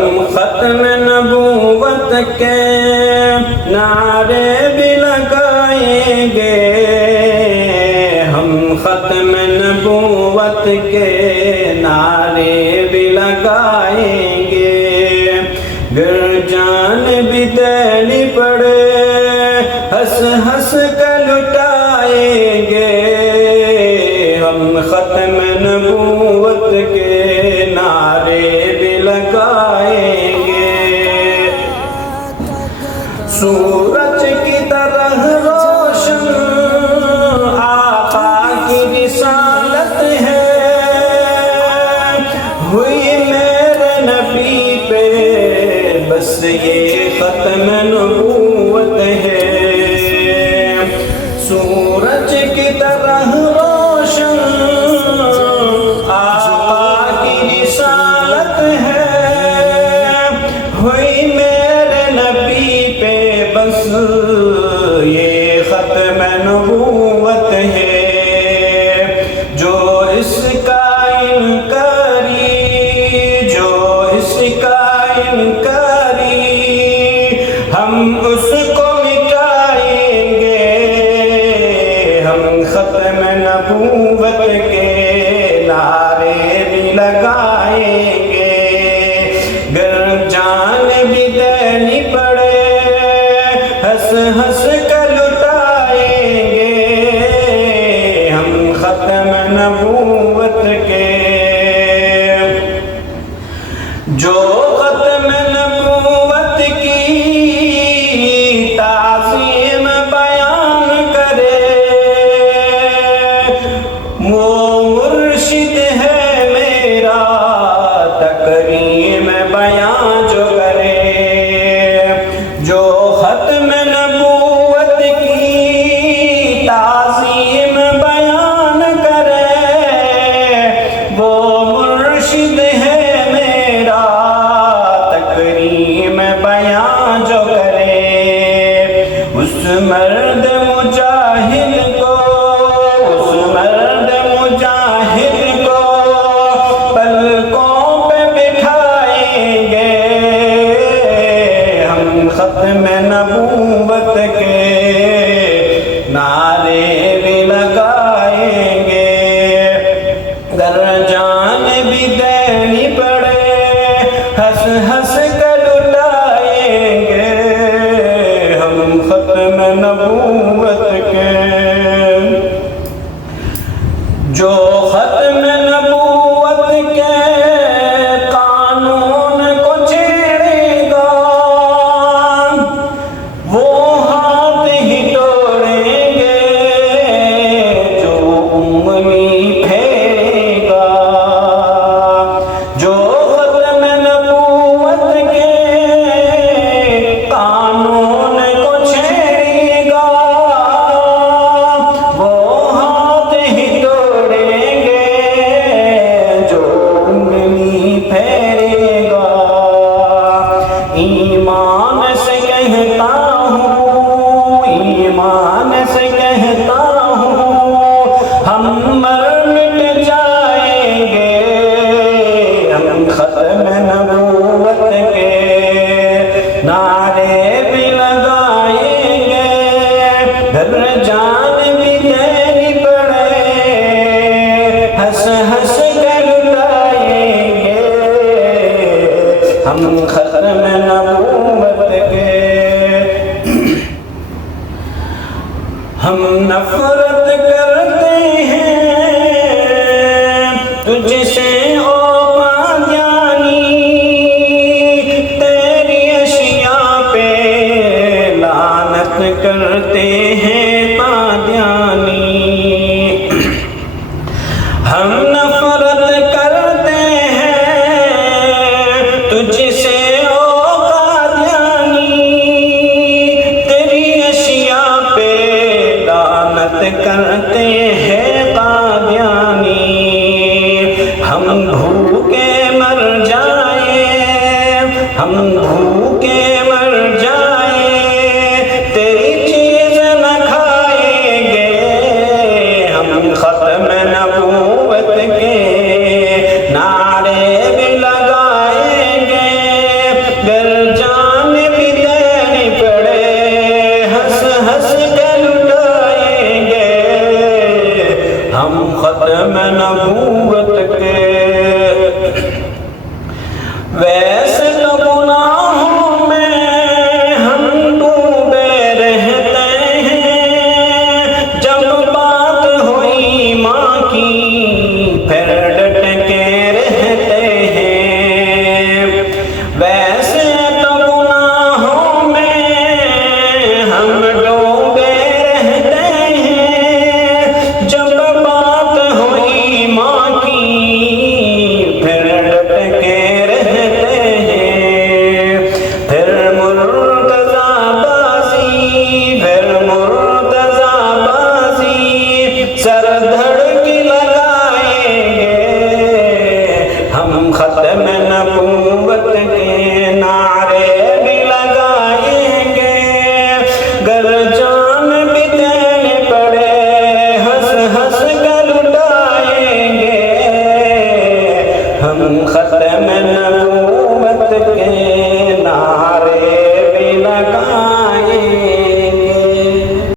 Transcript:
ہم ختم نبوت کے نعرے بھی لگائیں گے، ہم ختم نبوت کے نعرے بھی لگائیں گے، گر جان بھی دینی پڑے ہنس ہنس کر لٹائیں گے، ہم ختم نبوت کے نعرے بھی لگائیں گے۔ سورج کی طرح روشن آقا کی رسالت ہے، ہوئی میرے نبی پہ بس یہ ختم نبوت ہے۔ سورج کی طرح روشن آقا کی رسالت ہے، ہوئی میرے نبی پہ بس یہ ختم نبوت ہے۔ جو اس کا انکاری، جو اس کا انکاری، ہم اس کو مٹائیں گے، ہم ختم نبوت کے نعرے بھی لگائیں گے، گر جان بھی دینی پڑے ہنس ہنس کر لٹائیں گے، ہم ختم نبوت کے۔ جو ختم نبوت کی تعظیم بیان کرے، وہ مرشد ہے میرا تکریم بیان جو کرے۔ جو ختم نبوت کی تعظیم بیان کرے، وہ مرشد ہے میرا تکریم بیان جو کرے۔ اس مرد مجاہد کو، اس مرد مجاہد کو پلکوں پہ بٹھائیں گے، ہم ختم نبوت کے نعرے بھی لگائیں گے، گر جان بھی دینی پڑے ہنس ہنس کر لٹائیں گے، ہم ختم نبوت کے۔ جو ختم نبوت کے قانون کو چھیڑے گا، وہ ہاتھ ہی توڑیں گے جو انگلی پھیرے گا۔ جو ختم نبوت کے قانون کو چھیڑے گا، وہ ہاتھ ہی توڑیں گے جو انگلی پھیرے گا۔ ایمان سے کہتا ہوں، ایمان سے کہتا ہوں، ہم مر مٹ جائیں گے، ہم ختم نبوت کے نعرے بھی لگائیں گے، گر جان بھی دینی پڑے ہنس ہنس کر لٹائیں گے، ہم ختم نبوت کے۔ ہم نفرت کرتے ہیں تجھ سے او قادیانی، تیری اشیاء پہ لعنت کرتے ہیں قادیانی۔ ہم نفرت کرتے ہیں تجھ سے او قادیانی، تیری اشیاء پہ لعنت کرتے ہیں قادیانی۔ ہم بھوکے مر جائیں، ہم بھوکے مر جائیں، تیری چیز نہ کھائیں گے، ہم ختم نبوت کے نعرے بھی لگائیں گے، گر